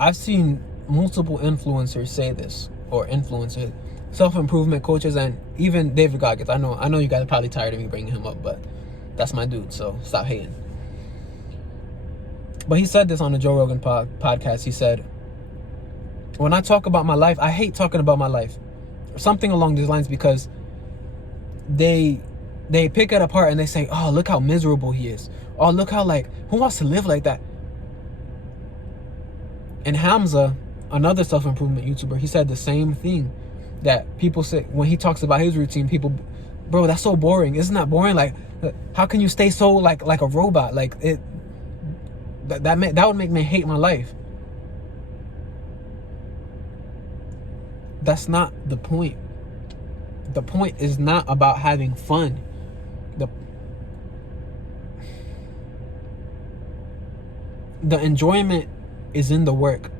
I've seen multiple influencers say this, or influencers, self-improvement coaches, and even David Goggins. I know you guys are probably tired of me bringing him up, but that's my dude, so stop hating. But he said this on the Joe Rogan podcast. He said, when I talk about my life, I hate talking about my life. Something along these lines, because they pick it apart and they say, oh, look how miserable he is. Oh, look how, like, who wants to live like that? And Hamza, another self-improvement YouTuber, he said the same thing. That people say, when he talks about his routine, people, bro, that's so boring. Isn't that boring? Like, how can you stay so like a robot? Like, that would make me hate my life. That's not the point. The point is not about having fun. The enjoyment is in the work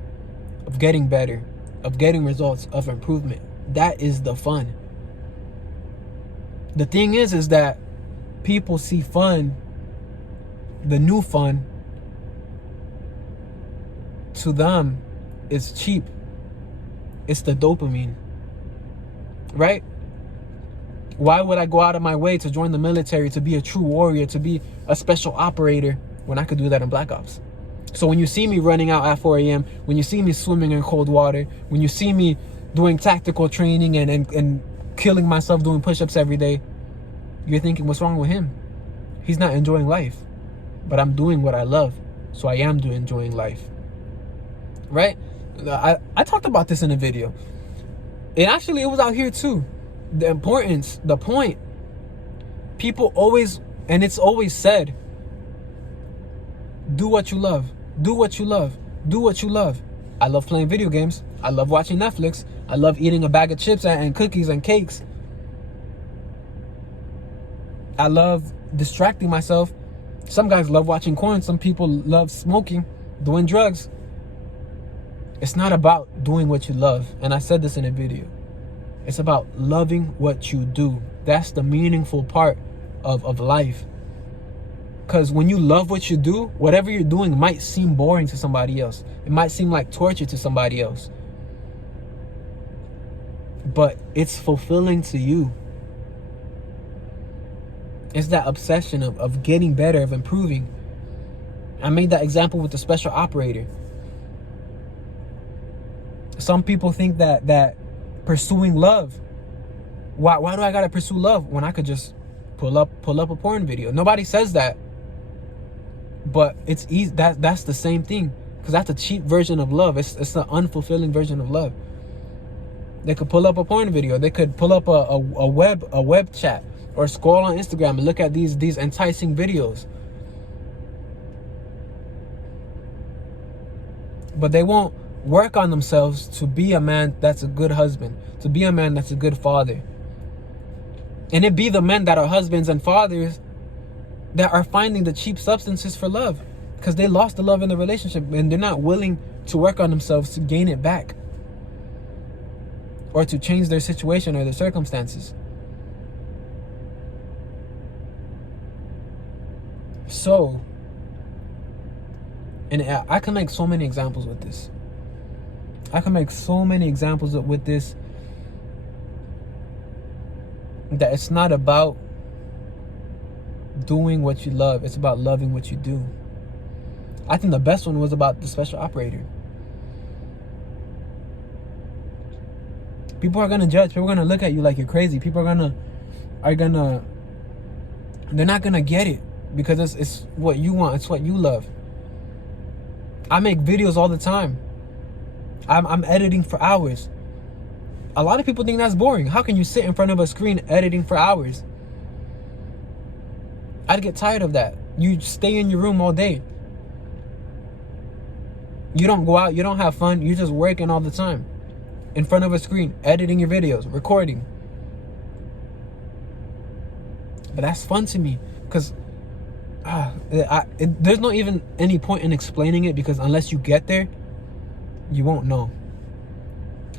of getting better, of getting results, of improvement. That is the fun. The thing is that people see fun, the new fun, to them is cheap. It's the dopamine, right? Why would I go out of my way to join the military, to be a true warrior, to be a special operator, when I could do that in Black Ops? So when you see me running out at 4 a.m., when you see me swimming in cold water, when you see me doing tactical training and killing myself doing push-ups every day, you're thinking, what's wrong with him? He's not enjoying life. But I'm doing what I love, so I am enjoying life. Right? I talked about this in a video. And actually, it was out here too. The importance, the point. People always, and it's always said, do what you love. Do what you love. Do what you love. I love playing video games. I love watching Netflix. I love eating a bag of chips and cookies and cakes. I love distracting myself. Some guys love watching porn. Some people love smoking, doing drugs. It's not about doing what you love. And I said this in a video. It's about loving what you do. That's the meaningful part of life. Because when you love what you do, whatever you're doing might seem boring to somebody else. It might seem like torture to somebody else. But it's fulfilling to you. It's that obsession of getting better, of improving. I made that example with the special operator. Some people think that pursuing love, why do I gotta pursue love when I could just pull up a porn video? Nobody says that. But it's easy. That's the same thing, because that's a cheap version of love. It's an unfulfilling version of love. They could pull up a porn video. They could pull up a web chat, or scroll on Instagram and look at these enticing videos. But they won't work on themselves to be a man that's a good husband, to be a man that's a good father. And it be the men that are husbands and fathers that are finding the cheap substances for love, because they lost the love in the relationship and they're not willing to work on themselves to gain it back, or to change their situation or their circumstances. So, and I can make so many examples with this. I can make so many examples with this, that it's not about doing what you love. It's about loving what you do. I think the best one was about the special operator. People are gonna judge. People are gonna look at you like you're crazy. People are they're not gonna get it, because it's what you want. It's what you love. I make videos all the time. I'm editing for hours. A lot of people think that's boring. How can you sit in front of a screen editing for hours? I'd get tired of that. You stay in your room all day. You don't go out. You don't have fun. You're just working all the time in front of a screen, editing your videos, recording. But that's fun to me, because there's not even any point in explaining it, because unless you get there, you won't know.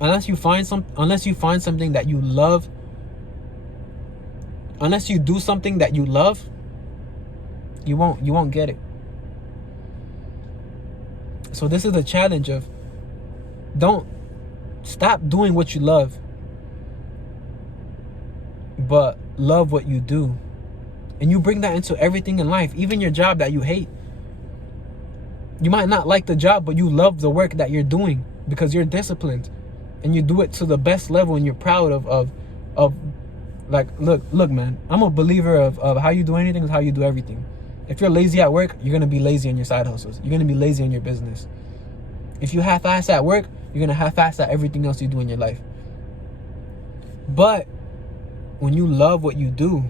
Unless you find something that you love, unless you do something that you love, you won't get it. So this is the challenge of Don't stop doing what you love, but love what you do. And you bring that into everything in life, even your job that you hate. You might not like the job, but you love the work that you're doing because you're disciplined and you do it to the best level, and you're proud of like, look, man, I'm a believer of how you do anything is how you do everything. If you're lazy at work, you're going to be lazy on your side hustles. You're going to be lazy on your business. If you half-ass at work, you're going to half-ass at everything else you do in your life. But when you love what you do,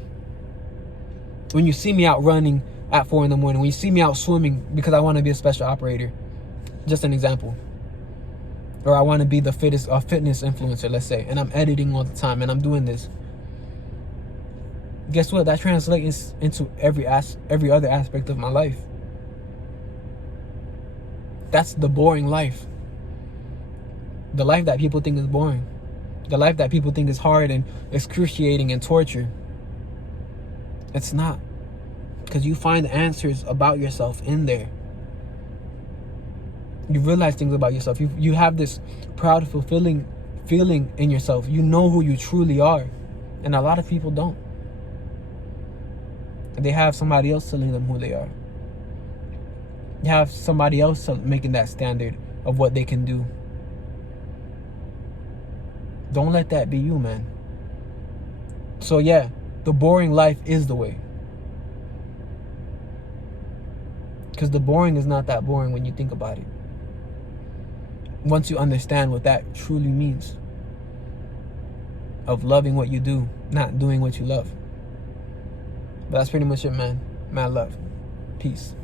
when you see me out running at 4 a.m, when you see me out swimming because I want to be a special operator, just an example, or I want to be the fitness influencer, let's say, and I'm editing all the time and I'm doing this, guess what? That translates into every other aspect of my life. That's the boring life. The life that people think is boring. The life that people think is hard and excruciating and torture. It's not. Because you find answers about yourself in there. You realize things about yourself. You have this proud, fulfilling feeling in yourself. You know who you truly are. And a lot of people don't. They have somebody else telling them who they are. You have somebody else making that standard of what they can do. Don't let that be you, man. So yeah, the boring life is the way. Because the boring is not that boring when you think about it. Once you understand what that truly means. Of loving what you do, not doing what you love. But that's pretty much it, man. Mad love. Peace.